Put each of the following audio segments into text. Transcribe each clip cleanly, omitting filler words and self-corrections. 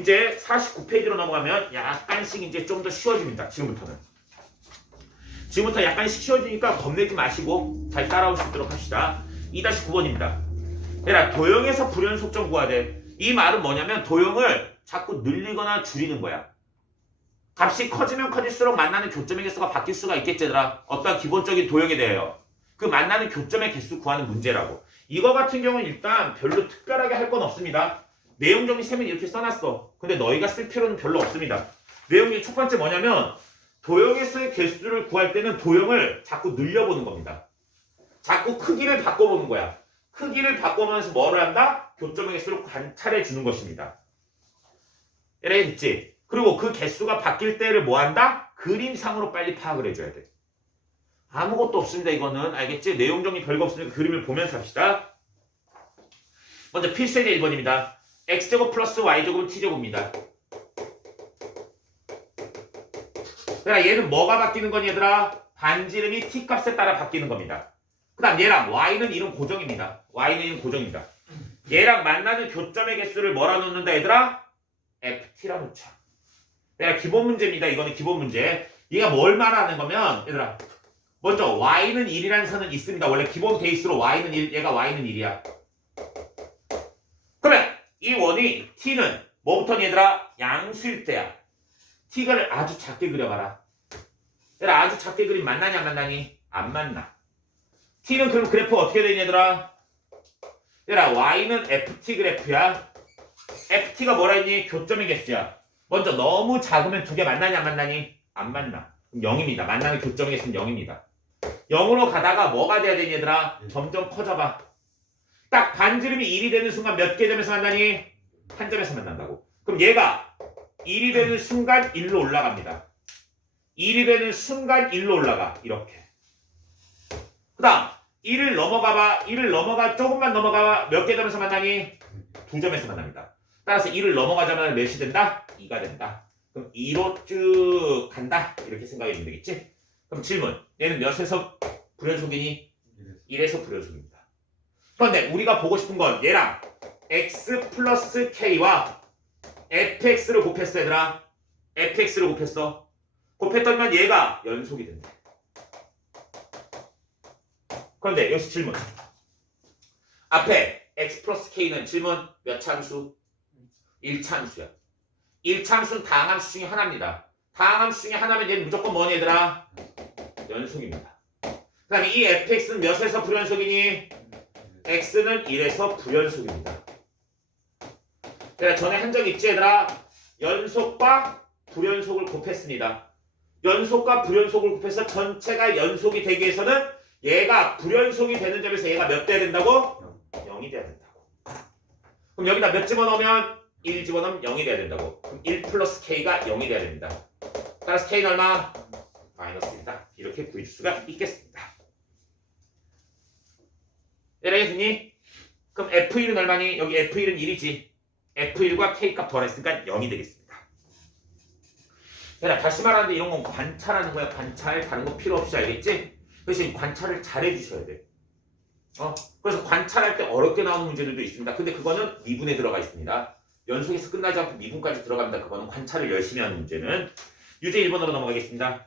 이제 49페이지로 넘어가면 약간씩 이제 좀 더 쉬워집니다. 지금부터 약간씩 쉬워지니까 겁내지 마시고 잘 따라올 수 있도록 합시다. 2-9번입니다. 얘들아, 도형에서 불연속점 구하되. 이 말은 뭐냐면 도형을 자꾸 늘리거나 줄이는 거야. 값이 커지면 커질수록 만나는 교점의 개수가 바뀔 수가 있겠지, 얘들아. 어떤 기본적인 도형에 대하여 그 만나는 교점의 개수 구하는 문제라고. 이거 같은 경우는 일단 별로 특별하게 할 건 없습니다. 내용 정리 세면 이렇게 써놨어. 근데 너희가 쓸 필요는 별로 없습니다. 내용 정리 첫 번째 뭐냐면 도형에서의 개수를 구할 때는 도형을 자꾸 늘려보는 겁니다. 자꾸 크기를 바꿔보는 거야. 크기를 바꿔보면서 뭐를 한다? 교점의 개수를 관찰해 주는 것입니다. 알겠지? 그리고 그 개수가 바뀔 때를 뭐 한다? 그림상으로 빨리 파악을 해줘야 돼. 아무것도 없습니다. 이거는. 알겠지? 내용 정리 별거 없으니까 그림을 보면서 합시다. 먼저 필수의 1번입니다. x제곱 플러스 y제곱은 t제곱입니다. 그러니까 얘는 뭐가 바뀌는 거니 얘들아? 반지름이 t값에 따라 바뀌는 겁니다. 그 다음 얘랑 y는 이름 고정입니다. y는 이름 고정입니다. 얘랑 만나는 교점의 개수를 뭐라 놓는다 얘들아? ft라 놓자. 얘가 기본 문제입니다. 이거는 기본 문제. 얘가 뭘 말하는 거면 얘들아, 먼저 y는 1이라는 선은 있습니다. 원래 기본 베이스로 y는 1, 얘가 y는 1이야. 그러면 이 원이 t는 뭐부터 얘들아? 양수일 때야. t를 아주 작게 그려봐라. 얘들아, 아주 작게 그리면 만나니 안 만나니? 안 만나. t는 그럼 그래프 어떻게 되니 얘들아? 얘들아, y는 ft 그래프야. ft가 뭐라 했니? 교점의 개수야. 먼저 너무 작으면 두 개 만나니 안 만나니? 안 만나. 그럼 0입니다. 만나는 교점의 개수는 0입니다. 0으로 가다가 뭐가 돼야 되니 얘들아? 점점 커져봐. 딱 반지름이 1이 되는 순간 몇 개 점에서 만나니? 한 점에서 만난다고. 그럼 얘가 1이 되는 순간 1로 올라갑니다. 1이 되는 순간 1로 올라가. 이렇게. 그 다음 1을 넘어가봐. 1을 넘어가 조금만 넘어가봐. 몇 개 점에서 만나니? 두 점에서 만납니다. 따라서 1을 넘어가자마자 몇이 된다? 2가 된다. 그럼 2로 쭉 간다. 이렇게 생각하면 되겠지? 그럼 질문. 얘는 몇에서 불연속이니? 1에서 불연속입니다. 그런데 우리가 보고 싶은 건 얘랑 x 플러스 k와 fx를 곱했어 얘들아. fx를 곱했어. 곱했더니 얘가 연속이 된다. 그런데 여기서 질문. 앞에 x 플러스 k는 질문 몇 차함수? 1차함수야. 1차함수는 다항함수 중에 하나입니다. 다항함수 중에 하나면 얘는 무조건 뭐니 얘들아? 연속입니다. 그 다음에 이 fx는 몇에서 불연속이니? x는 1에서 불연속입니다. 내가 전에 한 적 있지 얘들아? 연속과 불연속을 곱했습니다. 연속과 불연속을 곱해서 전체가 연속이 되기 위해서는 얘가 불연속이 되는 점에서 얘가 몇 돼야 된다고? 0이 돼야 된다고. 그럼 여기다 몇 집어넣으면? 1 집어넣으면 0이 돼야 된다고. 그럼 1 플러스 k가 0이 돼야 됩니다. 따라서 k는 얼마? 마이너스 1이다. 이렇게 구해줄 수가 있겠습니다. 이해했니? 그럼 F1은 얼마니? 여기 F1은 1이지. F1과 K값 더했으니까 0이 되겠습니다. 얘들아, 다시 말하는데 이런 건 관찰하는 거야. 관찰. 다른 거 필요 없이 알겠지? 그래서 관찰을 잘 해주셔야 돼. 그래서 관찰할 때 어렵게 나오는 문제들도 있습니다. 근데 그거는 미분에 들어가 있습니다. 연속에서 끝나지 않고 미분까지 들어갑니다. 그거는 관찰을 열심히 하는 문제는. 유제 1번으로 넘어가겠습니다.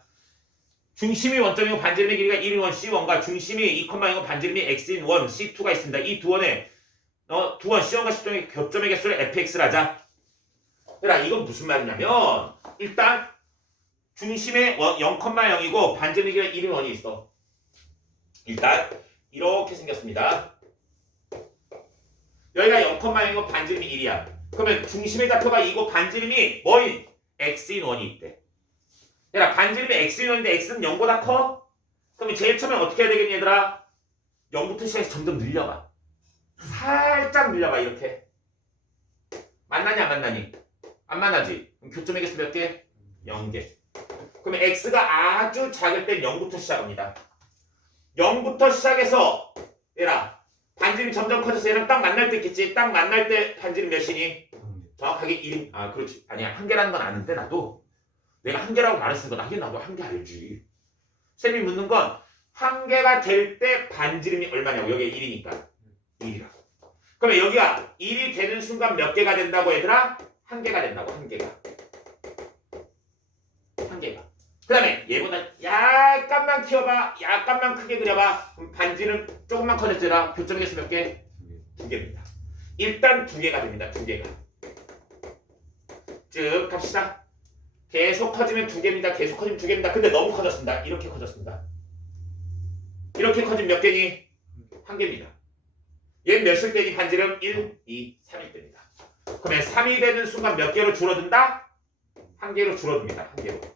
중심이 원점이고 반지름의 길이가 1인 원 C1과 중심이 2,0은 반지름이 X인 원 C2가 있습니다. 이 두 원의 두 원 C1과 C2의 교점의 개수를 fx를 하자. 그러니까 이건 무슨 말이냐면 일단 중심에 0,0이고 반지름의 길이가 1인 원이 있어. 일단 이렇게 생겼습니다. 여기가 0,0이고 반지름이 1이야. 그러면 중심의 좌표가 2고 반지름이 뭐인? X인 원이 있대. 얘들아, 반지름이 x인 원인데 x는 0보다 커? 그러면 제일 처음에 어떻게 해야 되겠니 얘들아? 0부터 시작해서 점점 늘려가. 살짝 늘려가. 이렇게. 만나니 안 만나니? 안 만나지. 그럼 교점의 개수 몇 개? 0개. 그러면 x가 아주 작을 땐 0부터 시작합니다. 0부터 시작해서 얘들아, 반지름이 점점 커져서 얘랑 딱 만날 때 있겠지? 딱 만날 때 반지름 몇이니? 정확하게 1. 아 그렇지. 아니야, 한 개라는 건 아는데 나도 내가 한 개라고 말했으니까 나긴 나도 한 개 알지. 쌤이 묻는 건 한 개가 될 때 반지름이 얼마냐고. 여기가 1이니까 1이라고. 그러면 여기가 1이 되는 순간 몇 개가 된다고 얘들아? 한 개가 된다고. 한 개가. 그 다음에 얘보다 약간만 키워봐. 약간만 크게 그려봐. 그럼 반지는 조금만 커졌잖아. 교점의 개수 몇 개? 2개입니다. 일단 2개가 됩니다. 2개가. 쭉 갑시다. 계속 커지면 2개입니다. 계속 커지면 2개입니다. 근데 너무 커졌습니다. 이렇게 커졌습니다. 이렇게 커지면 몇 개니? 1개입니다. 얘는 몇일 때니 반지름? 1, 2, 3일 때입니다. 그러면 3이 되는 순간 몇 개로 줄어든다? 1개로 줄어듭니다. 1개로.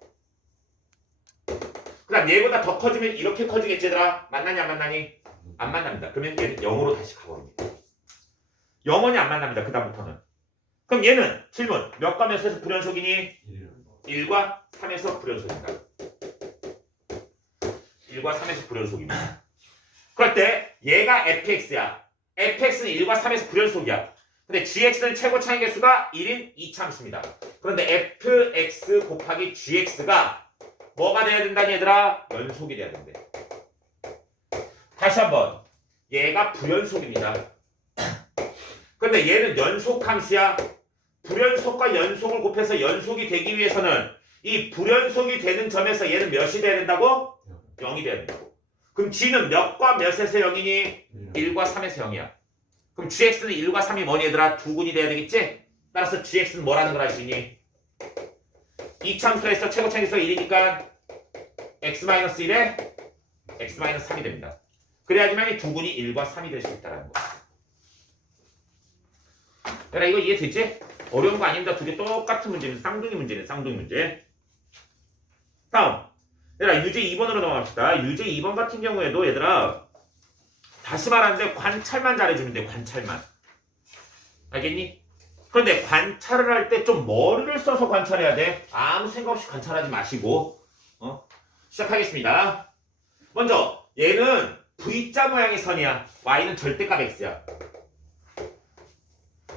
그 다음 얘보다 더 커지면 이렇게 커지겠지 얘들아. 만나니 안 만나니? 안 만납니다. 그러면 얘는 0으로 다시 가버립니다. 영원히 안 만납니다. 그 다음부터는. 그럼 얘는 질문 몇과 몇에서 불연속이니? 1과 3에서 불연속입니다. 1과 3에서 불연속입니다. 그럴 때 얘가 fx야. fx는 1과 3에서 불연속이야. 근데 gx는 최고 차이 개수가 1인 2참수입니다. 그런데 fx 곱하기 gx가 뭐가 돼야 된다니 얘들아? 연속이 돼야 된대. 다시 한번. 얘가 불연속입니다. 근데 얘는 연속함수야. 불연속과 연속을 곱해서 연속이 되기 위해서는 이 불연속이 되는 점에서 얘는 몇이 돼야 된다고? 0이 돼야 된다고. 그럼 g는 몇과 몇에서 0이니? 1과 3에서 0이야. 그럼 gx는 1과 3이 뭐니 얘들아? 두 군이 돼야 되겠지? 따라서 gx는 뭐라는 걸 알 수 있니? 이참수에서 최고 차이수가 1이니까 x-1에 x-3이 됩니다. 그래야지만 이 두 군이 1과 3이 될 수 있다는 거. 얘들아 이거 이해되지? 어려운 거 아닙니다. 두 개 똑같은 문제는 쌍둥이 문제네. 쌍둥이 문제. 다음 얘들아 유제 2번으로 넘어갑시다. 유제 2번 같은 경우에도 얘들아 다시 말하는데 관찰만 잘해주면 돼. 관찰만. 알겠니? 그런데 관찰을 할 때 좀 머리를 써서 관찰해야 돼. 아무 생각 없이 관찰하지 마시고 시작하겠습니다. 먼저 얘는 V자 모양의 선이야. Y는 절대값 X야.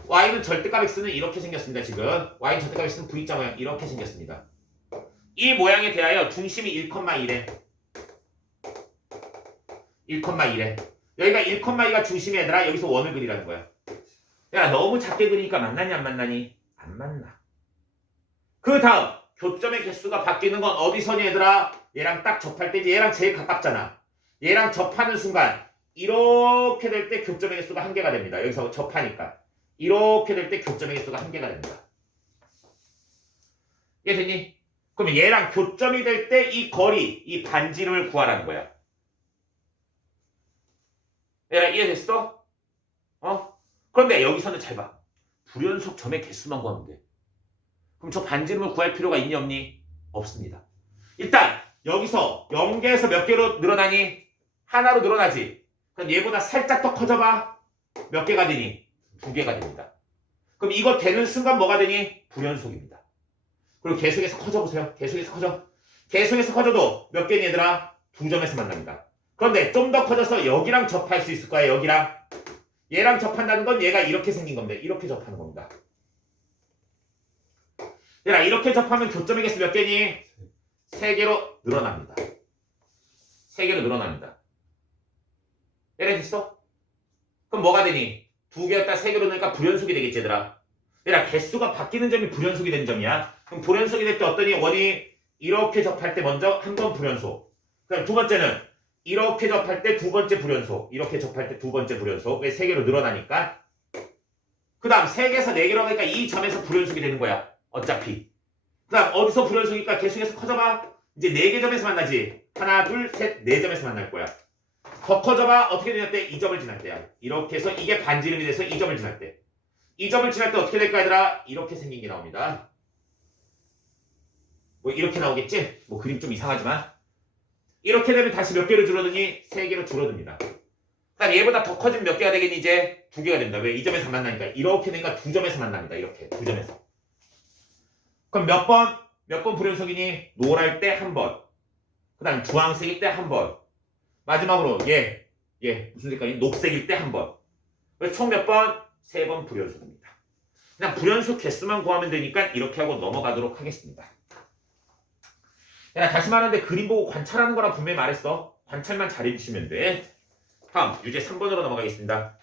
Y는 절대값 X는 이렇게 생겼습니다. 지금 Y는 절대값 X는 V자 모양 이렇게 생겼습니다. 이 모양에 대하여 중심이 1,1에 1,1에 여기가 1,2가 중심이 얘들아. 여기서 원을 그리라는 거야. 야 너무 작게 그리니까 만나니 안 만나니? 안 만나. 그 다음 교점의 개수가 바뀌는 건 어디 선이 얘들아? 얘랑 딱 접할 때지. 얘랑 제일 가깝잖아. 얘랑 접하는 순간 이렇게 될 때 교점의 개수가 1개가 됩니다. 여기서 접하니까 이렇게 될 때 교점의 개수가 1개가 됩니다. 이해됐니? 그러면 얘랑 교점이 될 때 이 거리, 이 반지름을 구하라는 거야. 얘들아 이해됐어? 그런데 여기서는 잘 봐. 불연속 점의 개수만 구하면 돼. 그럼 저 반지름을 구할 필요가 있니 없니? 없습니다. 일단 여기서 0개에서 몇 개로 늘어나니? 하나로 늘어나지. 그럼 얘보다 살짝 더 커져봐. 몇 개가 되니? 2개가 됩니다. 그럼 이거 되는 순간 뭐가 되니? 불연속입니다. 그리고 계속해서 커져보세요. 계속해서 커져. 계속해서 커져도 몇 개니 얘들아? 2점에서 만납니다. 그런데 좀 더 커져서 여기랑 접할 수 있을 거야. 여기랑. 얘랑 접한다는 건 얘가 이렇게 생긴 겁니다. 이렇게 접하는 겁니다. 얘들아 이렇게 접하면 교점의 개수 몇 개니? 3개로 늘어납니다. 3개로 늘어납니다. 얘네 됐어? 그럼 뭐가 되니? 2개였다 3개로 넣으니까 불연속이 되겠지 얘들아. 얘들아 개수가 바뀌는 점이 불연속이 되는 점이야. 그럼 불연속이 될 때 어떠니? 원이 이렇게 접할 때 먼저 한 번 불연속. 그럼 두 번째는 이렇게 접할 때 두 번째 불연속. 이렇게 접할 때 두 번째 불연속. 왜 3개로 늘어나니까? 그 다음 3개에서 4개로 하니까 이 점에서 불연속이 되는 거야. 어차피. 그 다음 어디서 불연속이니까 계속해서 커져봐. 이제 4개 점에서 만나지. 하나, 둘, 셋, 4점에서 만날 거야. 더 커져봐. 어떻게 되냐 때 2점을 지날 때야. 이렇게 해서 이게 반지름이 돼서 2점을 지날 때. 2점을 지날 때 어떻게 될까 얘들아? 이렇게 생긴 게 나옵니다. 뭐 이렇게 나오겠지? 뭐 그림 좀 이상하지만 이렇게 되면 다시 몇 개로 줄어드니? 3개로 줄어듭니다. 그다음 얘보다 더 커지면 몇 개가 되겠니? 이제 2개가 됩니다. 왜? 2점에서 만나니까. 이렇게 되니까 2점에서 만납니다. 이렇게 2점에서. 그럼 몇 번 불연속이니? 노랄 때 한 번. 그 다음 주황색일 때 한 번. 마지막으로 얘 무슨 색깔이? 녹색일 때 한 번. 그래서 총 몇 번? 3번 불연속입니다. 그냥 불연속 개수만 구하면 되니까 이렇게 하고 넘어가도록 하겠습니다. 야, 다시 말하는데 그림 보고 관찰하는 거라 분명히 말했어. 관찰만 잘해주시면 돼. 다음 유제 3번으로 넘어가겠습니다.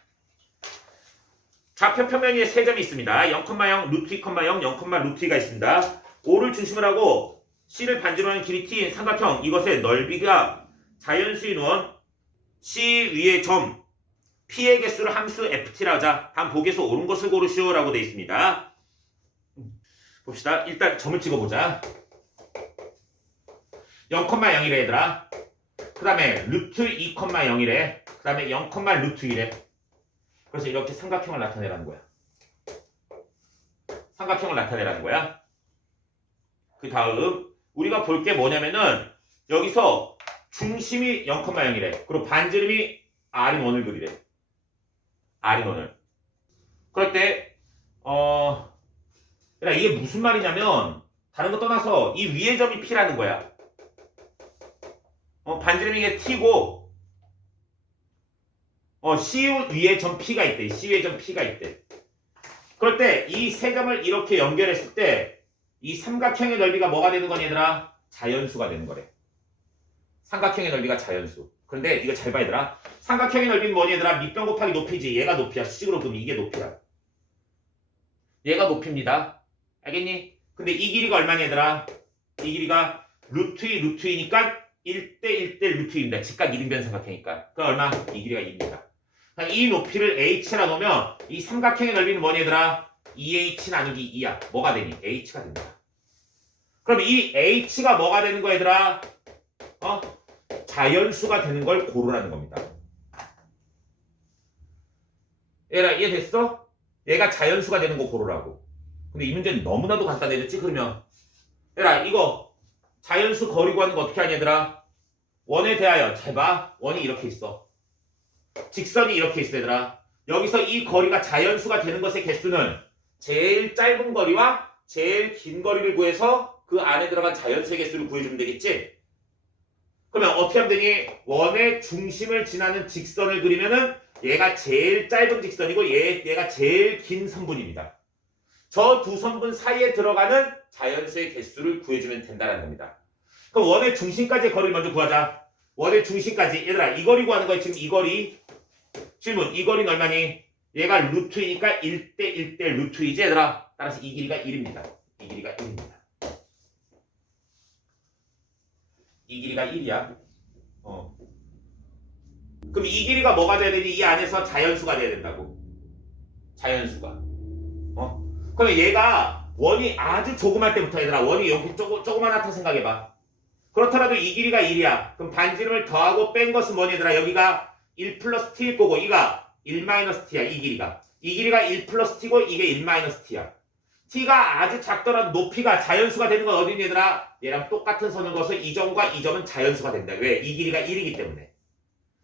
좌표 평면 위에 세 점이 있습니다. 0,0, 루트 2, 0, 0, 루트 2가 있습니다. O를 중심으로 하고 C를 반지로 하는 길이 T인 삼각형, 이것의 넓이가 자연수인 원 C 위의 점 P의 개수를 함수 FT라 하자. 다음 보기에서 옳은 것을 고르시오 라고 되어 있습니다. 봅시다. 일단 점을 찍어보자. 0,0이래 얘들아. 그 다음에 루트 2,0이래. 그 다음에 0, 루트 1에. 그래서 이렇게 삼각형을 나타내라는 거야. 삼각형을 나타내라는 거야. 그 다음 우리가 볼 게 뭐냐면은 여기서 중심이 0,0이래. 그리고 반지름이 R인 원을 그리래. R인 원을. 그럴 때 이게 무슨 말이냐면 다른 거 떠나서 이 위의 점이 P라는 거야. 반지름이 이게 T고 C 위에 점 P가 있대. C 위에 점 P가 있대. 그럴 때 이 세 점을 이렇게 연결했을 때 이 삼각형의 넓이가 뭐가 되는 거니 얘들아? 자연수가 되는 거래. 삼각형의 넓이가 자연수. 그런데 이거 잘 봐 얘들아. 삼각형의 넓이는 뭐니 얘들아? 밑변 곱하기 높이지. 얘가 높이야. 수직으로 그러면 이게 높이야. 얘가 높이입니다. 알겠니? 근데 이 길이가 얼마니 얘들아? 이 길이가 루트 2, 루트 2니까 1대 1대 루트 2입니다. 직각 1인변 삼각형이니까. 그럼 얼마? 이 길이가 2입니다. 이 높이를 h라 놓으면 이 삼각형의 넓이는 뭐니 얘들아? 2h 나누기 2야. 뭐가 되니? h가 된다. 그럼 이 h가 뭐가 되는 거야 얘들아? 자연수가 되는 걸 고르라는 겁니다. 얘들아 이해됐어? 얘가 자연수가 되는 거 고르라고. 근데 이 문제는 너무나도 간단해졌지 그러면. 얘들아 이거 자연수 거리 구하는 거 어떻게 하냐 얘들아? 원에 대하여 잘 봐. 원이 이렇게 있어. 직선이 이렇게 있어 얘들아. 여기서 이 거리가 자연수가 되는 것의 개수는 제일 짧은 거리와 제일 긴 거리를 구해서 그 안에 들어간 자연수의 개수를 구해주면 되겠지? 그러면 어떻게 하면 되니? 원의 중심을 지나는 직선을 그리면은 얘가 제일 짧은 직선이고 얘가 제일 긴 선분입니다. 저 두 선분 사이에 들어가는 자연수의 개수를 구해주면 된다는 겁니다. 그럼 원의 중심까지의 거리를 먼저 구하자. 원의 중심까지. 얘들아 이 거리 구하는 거야. 지금 이 거리. 질문 이 거리는 얼마니? 얘가 루트 2니까 1대 1대 루트 2지 얘들아. 따라서 이 길이가 1입니다. 이 길이가 1입니다. 이 길이가 1이야. 그럼 이 길이가 뭐가 돼야 되니? 이 안에서 자연수가 돼야 된다고. 자연수가. 그러면 얘가 원이 아주 조그만 때부터 얘들아. 원이 여기 조그만하다 생각해봐. 그렇더라도 이 길이가 1이야. 그럼 반지름을 더하고 뺀 것은 뭐니 얘들아? 여기가 1 플러스 t일 거고 이가 1 마이너스 t야. 이 길이가. 이 길이가 1 플러스 t고 이게 1 마이너스 t야. t가 아주 작더라도 높이가 자연수가 되는 건 어디니 얘들아? 얘랑 똑같은 선을 그어서 이 점과 이 점은 자연수가 된다. 왜? 이 길이가 1이기 때문에.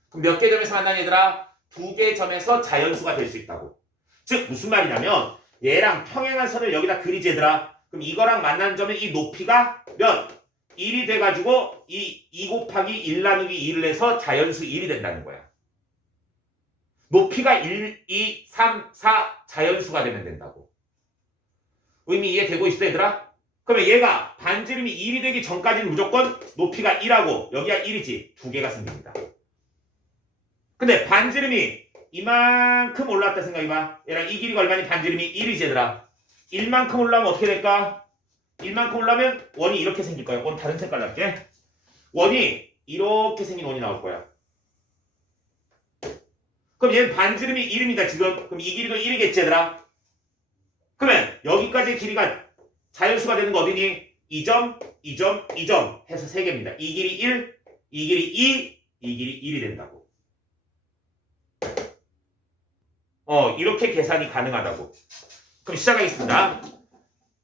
그럼 몇 개 점에서 만나니 얘들아? 두 개 점에서 자연수가 될 수 있다고. 즉 무슨 말이냐면 얘랑 평행한 선을 여기다 그리지 얘들아. 그럼 이거랑 만나는 점은 이 높이가 몇? 1이 돼가지고 이 2 곱하기 1 나누기 2를 해서 자연수 1이 된다는 거야. 높이가 1, 2, 3, 4 자연수가 되면 된다고. 의미 이해되고 있어 얘들아? 그러면 얘가 반지름이 1이 되기 전까지는 무조건 높이가 1하고 여기가 1이지. 두 개가 생깁니다. 근데 반지름이 이만큼 올라왔다 생각해봐. 얘랑 이 길이가 얼마니? 반지름이 1이지 얘들아. 1만큼 올라오면 어떻게 될까? 1만큼 올라오면 원이 이렇게 생길 거야. 원 다른 색깔로 할게. 원이 이렇게 생긴 원이 나올 거야. 그럼 얘는 반지름이 1입니다 지금. 그럼 이 길이도 1이겠지 얘들아. 그러면 여기까지의 길이가 자연수가 되는 거 어디니? 2점, 2점, 2점 해서 3개입니다. 이 길이 1, 이 길이 2, 이 길이 1이 된다고. 이렇게 계산이 가능하다고. 그럼 시작하겠습니다.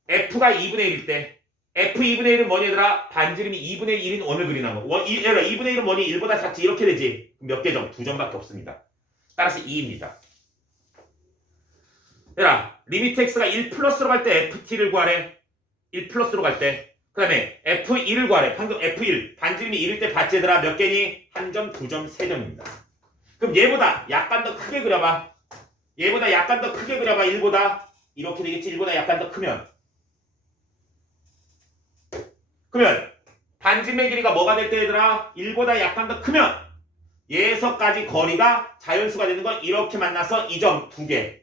F가 2분의 1일 때 F 2분의 1은 뭐니 얘들아? 반지름이 2분의 1인 원을 그리는 거. 얘들아 2분의 1은 뭐니? 1보다 작지 이렇게 되지. 몇 개 점? 2점밖에 없습니다. 따라서 2입니다. 얘들아 리미트 x가 1 플러스로 갈 때 ft를 구하래. 1 플러스로 갈 때. 그 다음에 f1을 구하래. 방금 f1 반지름이 1일 때 봤지 얘들아? 몇 개니? 1점, 2점, 3점입니다. 그럼 얘보다 약간 더 크게 그려봐. 얘보다 약간 더 크게 그려봐. 1보다 이렇게 되겠지. 1보다 약간 더 크면. 그러면 반지름의 길이가 뭐가 될 때 얘들아? 1보다 약간 더 크면 얘에서까지 거리가 자연수가 되는 건 이렇게 만나서 2점 2개.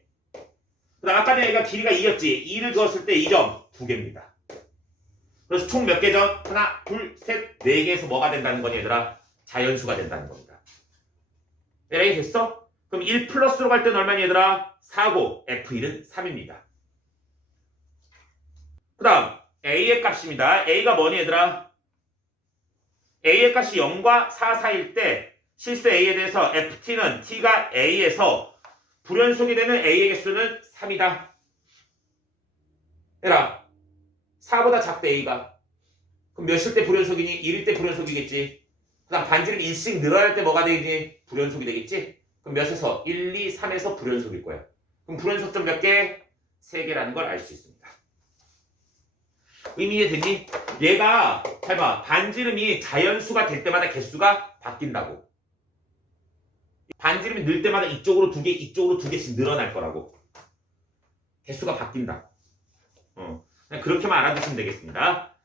그다음 아까 전에 얘가 길이가 2였지. 2를 그었을 때 2점 2개입니다. 그래서 총 몇 개죠? 하나, 둘, 셋, 4개에서 뭐가 된다는 거니 얘들아? 자연수가 된다는 겁니다. 이렇게 됐어? 그럼 1 플러스로 갈 때는 얼마니 얘들아? 4고 F1은 3입니다. 그 다음 A의 값입니다. A가 뭐니 얘들아? A의 값이 0과 4 사이일 때 실수 A에 대해서 FT는 T가 A에서 불연속이 되는 A의 개수는 3이다. 얘들아 4보다 작대 A가. 그럼 몇일 때 불연속이니? 1일 때 불연속이겠지. 그 다음 반지름 1씩 늘어날 때 뭐가 되겠니? 불연속이 되겠지. 그럼 몇에서? 1, 2, 3에서 불연속일 거야. 그럼 불연속점 몇 개? 3개라는 걸 알 수 있습니다. 의미되니? 얘가 잘 봐. 반지름이 자연수가 될 때마다 개수가 바뀐다고. 반지름이 늘 때마다 이쪽으로 2개, 이쪽으로 2개씩 늘어날 거라고. 개수가 바뀐다. 그냥 그렇게만 알아두시면 되겠습니다.